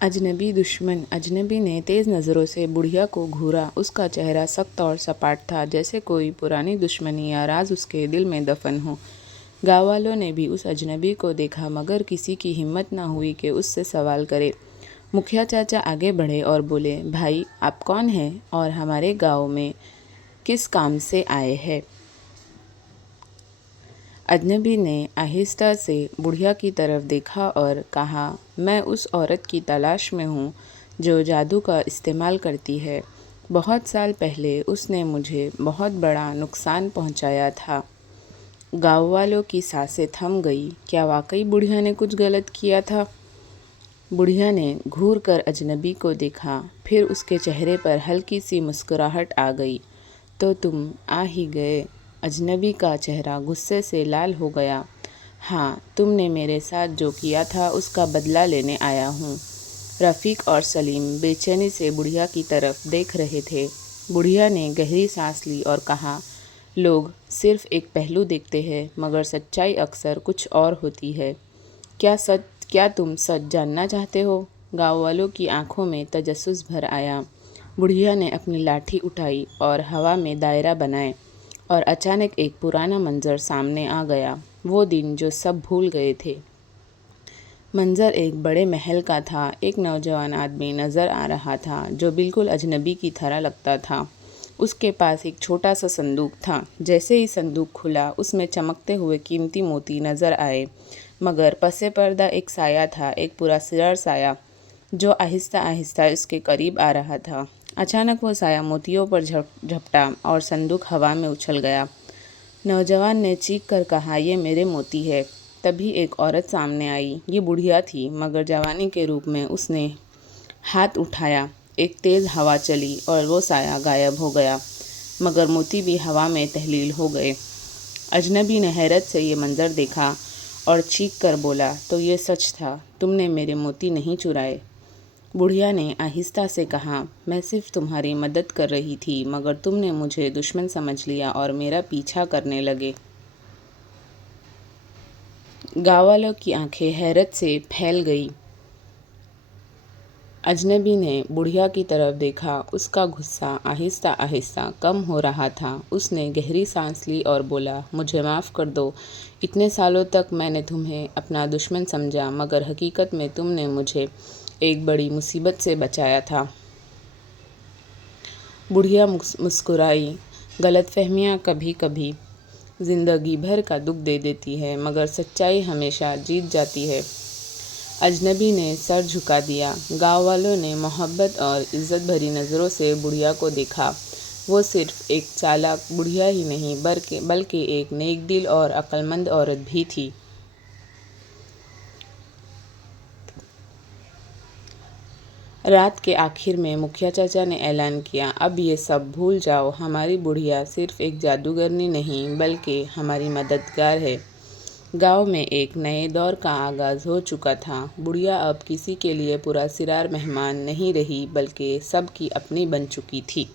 अजनबी दुश्मन। अजनबी ने तेज़ नज़रों से बुढ़िया को घूरा। उसका चेहरा सख्त और सपाट था, जैसे कोई पुरानी दुश्मनी या राज उसके दिल में दफन हो। गाँव वालों ने भी उस अजनबी को देखा, मगर किसी की हिम्मत न हुई कि उससे सवाल करे। मुखिया चाचा आगे बढ़े और बोले, भाई आप कौन हैं और हमारे गाँव में किस काम से आए हैं? अजनबी ने आहिस्ता से बुढ़िया की तरफ देखा और कहा, मैं उस औरत की तलाश में हूँ जो जादू का इस्तेमाल करती है। बहुत साल पहले उसने मुझे बहुत बड़ा नुकसान पहुँचाया था। गाँव वालों की सांसें थम गई। क्या वाकई बुढ़िया ने कुछ गलत किया था? बुढ़िया ने घूर कर अजनबी को देखा, फिर उसके चेहरे पर हल्की सी मुस्कुराहट आ गई। तो तुम आ ही गए। अजनबी का चेहरा गुस्से से लाल हो गया। हाँ, तुमने मेरे साथ जो किया था उसका बदला लेने आया हूँ। रफ़ीक और सलीम बेचैनी से बुढ़िया की तरफ देख रहे थे। बुढ़िया ने गहरी सांस ली और कहा, लोग सिर्फ एक पहलू देखते हैं, मगर सच्चाई अक्सर कुछ और होती है। क्या तुम सच जानना चाहते हो? गाँव वालों की आंखों में तजस्सुस भर आया। बुढ़िया ने अपनी लाठी उठाई और हवा में दायरा बनाए, और अचानक एक पुराना मंजर सामने आ गया, वो दिन जो सब भूल गए थे। मंजर एक बड़े महल का था। एक नौजवान आदमी नज़र आ रहा था जो बिल्कुल अजनबी की तरह लगता था। उसके पास एक छोटा सा संदूक था। जैसे ही संदूक खुला, उसमें चमकते हुए कीमती मोती नज़र आए, मगर पसे पर्दा एक साया था, एक पुरस्कार साया जो आहिस्ता आहिस्ता उसके करीब आ रहा था। अचानक वो साया मोतियों पर झपटा और संदूक हवा में उछल गया। नौजवान ने चीख कर कहा, ये मेरे मोती है। तभी एक औरत सामने आई। ये बुढ़िया थी, मगर जवानी के रूप में उसने हाथ उठाया। एक तेज़ हवा चली और वो साया गायब हो गया, मगर मोती भी हवा में तहलील हो गए। अजनबी ने हैरत से ये मंजर देखा और चीख कर बोला, तो ये सच था, तुमने मेरे मोती नहीं चुराए। बुढ़िया ने आहिस्ता से कहा, मैं सिर्फ तुम्हारी मदद कर रही थी, मगर तुमने मुझे दुश्मन समझ लिया और मेरा पीछा करने लगे। गाँव वालों की आंखें हैरत से फैल गई। अजनबी ने बुढ़िया की तरफ देखा। उसका गुस्सा आहिस्ता आहिस्ता कम हो रहा था। उसने गहरी सांस ली और बोला, मुझे माफ़ कर दो। इतने सालों तक मैंने तुम्हें अपना दुश्मन समझा, मगर हकीकत में तुमने मुझे एक बड़ी मुसीबत से बचाया था। बुढ़िया मुस्कुराई। गलतफहमियाँ कभी कभी ज़िंदगी भर का दुख दे देती है, मगर सच्चाई हमेशा जीत जाती है। अजनबी ने सर झुका दिया। गाँव वालों ने मोहब्बत और इज़्ज़त भरी नज़रों से बुढ़िया को देखा। वो सिर्फ एक चालाक बुढ़िया ही नहीं, बल्कि एक नेक दिल और अक्लमंद औरत भी थी। रात के आखिर में मुखिया चाचा ने ऐलान किया, अब ये सब भूल जाओ। हमारी बुढ़िया सिर्फ एक जादूगरनी नहीं, बल्कि हमारी मददगार है। गांव में एक नए दौर का आगाज़ हो चुका था। बुढ़िया अब किसी के लिए पुरस्कार मेहमान नहीं रही, बल्कि सबकी अपनी बन चुकी थी।